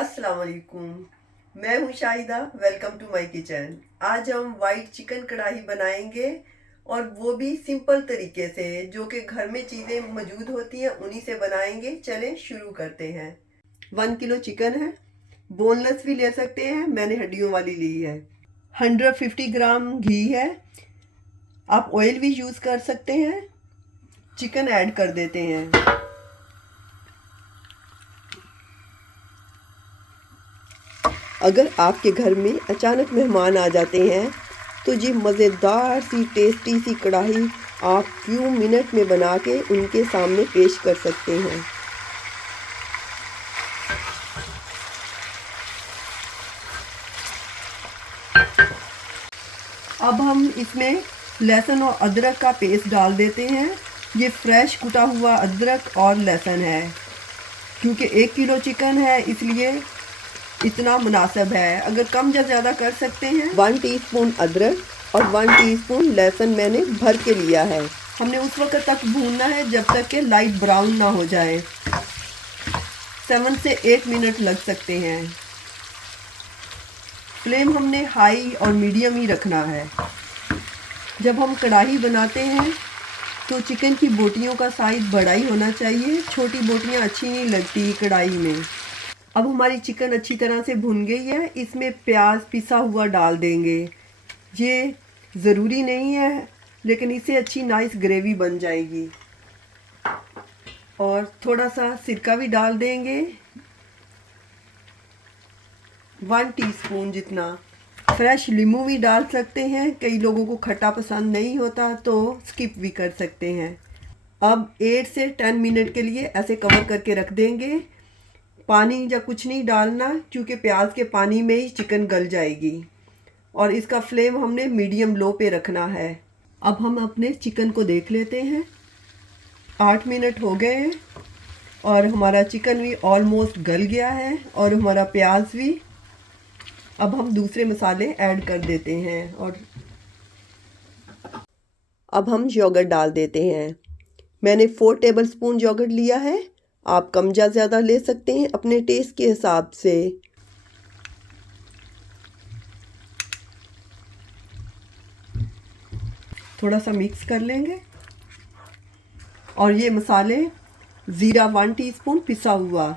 अस्सलाम वालेकुम। मैं हूं Shahida. Welcome to my kitchen. आज हम वाइट चिकन कढ़ाई बनाएंगे और वो भी सिंपल तरीके से, जो कि घर में चीज़ें मौजूद होती हैं उन्हीं से बनाएंगे। चलें शुरू करते हैं। 1 किलो चिकन है, बोनलेस भी ले सकते हैं, मैंने हड्डियों वाली ली है। 150 ग्राम घी है, आप ऑयल भी यूज़ कर सकते हैं। चिकन ऐड कर देते हैं। अगर आपके घर में अचानक मेहमान आ जाते हैं तो ये मज़ेदार सी टेस्टी सी कढ़ाई आप फ्यू मिनट में बना के उनके सामने पेश कर सकते हैं। अब हम इसमें लहसुन और अदरक का पेस्ट डाल देते हैं। ये फ्रेश कुटा हुआ अदरक और लहसुन है, क्योंकि 1 किलो चिकन है इसलिए इतना मुनासिब है। अगर कम या ज़्यादा कर सकते हैं। 1 टीस्पून अदरक और 1 टीस्पून लहसुन मैंने भर के लिया है। हमने उस वक्त तक भूनना है जब तक कि लाइट ब्राउन ना हो जाए। 7 से 8 मिनट लग सकते हैं। फ्लेम हमने हाई और मीडियम ही रखना है। जब हम कढ़ाई बनाते हैं तो चिकन की बोटियों का साइज़ बड़ा ही होना चाहिए, छोटी बोटियां अच्छी नहीं लगती कढ़ाई में। अब हमारी चिकन अच्छी तरह से भुन गई है। इसमें प्याज पिसा हुआ डाल देंगे। ये ज़रूरी नहीं है, लेकिन इससे अच्छी नाइस ग्रेवी बन जाएगी। और थोड़ा सा सिरका भी डाल देंगे, 1 टीस्पून जितना। फ्रेश नींबू भी डाल सकते हैं, कई लोगों को खट्टा पसंद नहीं होता तो स्किप भी कर सकते हैं। अब 8 से 10 मिनट के लिए ऐसे कवर करके रख देंगे। पानी या कुछ नहीं डालना, क्योंकि प्याज के पानी में ही चिकन गल जाएगी। और इसका फ्लेम हमने मीडियम लो पे रखना है। अब हम अपने चिकन को देख लेते हैं। 8 मिनट हो गए हैं और हमारा चिकन भी ऑलमोस्ट गल गया है और हमारा प्याज भी। अब हम दूसरे मसाले ऐड कर देते हैं और अब हम योगर्ट डाल देते हैं। मैंने 4 टेबलस्पून योगर्ट लिया है। आप कम या ज़्यादा ले सकते हैं अपने टेस्ट के हिसाब से। थोड़ा सा मिक्स कर लेंगे। और ये मसाले, ज़ीरा 1 टीस्पून पिसा हुआ,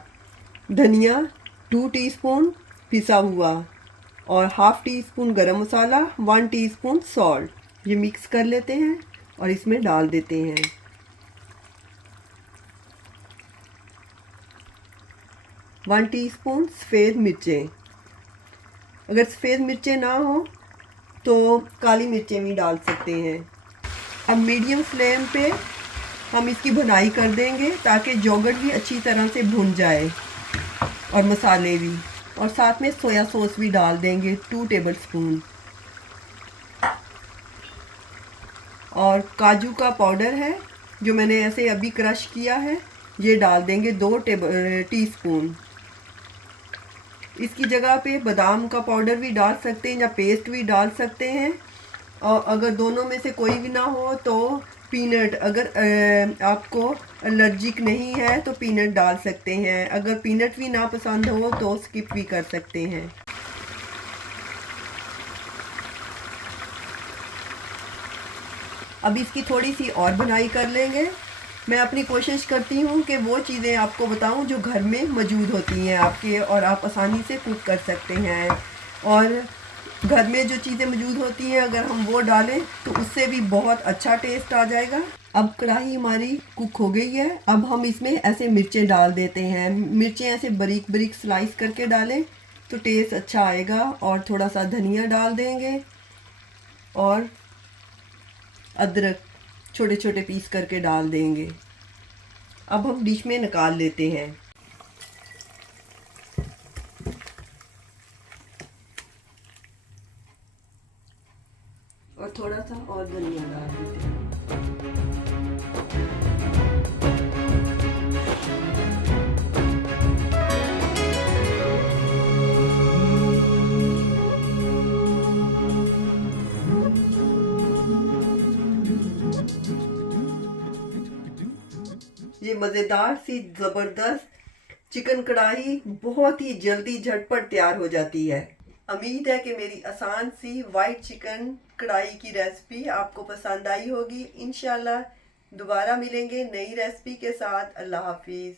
धनिया 2 टीस्पून पिसा हुआ और हाफ़ टी स्पून गरम मसाला, 1 टीस्पून सॉल्ट, ये मिक्स कर लेते हैं और इसमें डाल देते हैं। 1 टीस्पून सफ़ेद मिर्चें। अगर सफ़ेद मिर्चें ना हो तो काली मिर्चें भी डाल सकते हैं। अब मीडियम फ्लेम पे हम इसकी भुनाई कर देंगे ताकि योगर्ट भी अच्छी तरह से भुन जाए और मसाले भी। और साथ में सोया सॉस भी डाल देंगे 2 टेबलस्पून। और काजू का पाउडर है जो मैंने ऐसे अभी क्रश किया है, ये डाल देंगे 2 टीस्पून। इसकी जगह पे बादाम का पाउडर भी डाल सकते हैं या पेस्ट भी डाल सकते हैं। और अगर दोनों में से कोई भी ना हो तो पीनट, अगर आपको एलर्जिक नहीं है तो पीनट डाल सकते हैं। अगर पीनट भी ना पसंद हो तो स्किप भी कर सकते हैं। अब इसकी थोड़ी सी और बुनाई कर लेंगे। मैं अपनी कोशिश करती हूँ कि वो चीज़ें आपको बताऊँ जो घर में मौजूद होती हैं आपके, और आप आसानी से कुक कर सकते हैं। और घर में जो चीज़ें मौजूद होती हैं अगर हम वो डालें तो उससे भी बहुत अच्छा टेस्ट आ जाएगा। अब कढ़ाई हमारी कुक हो गई है। अब हम इसमें ऐसे मिर्चें डाल देते हैं। मिर्चें ऐसे बारीक बारीक स्लाइस करके डालें तो टेस्ट अच्छा आएगा। और थोड़ा सा धनिया डाल देंगे और अदरक छोटे छोटे पीस करके डाल देंगे। अब हम डिश में निकाल लेते हैं। और थोड़ा सा और धनिया डाल देते हैं। ये मज़ेदार सी ज़बरदस्त चिकन कढ़ाई बहुत ही जल्दी झटपट तैयार हो जाती है। उम्मीद है कि मेरी आसान सी वाइट चिकन कढ़ाई की रेसिपी आपको पसंद आई होगी। इंशाल्लाह दोबारा मिलेंगे नई रेसिपी के साथ। अल्लाह हाफिज़।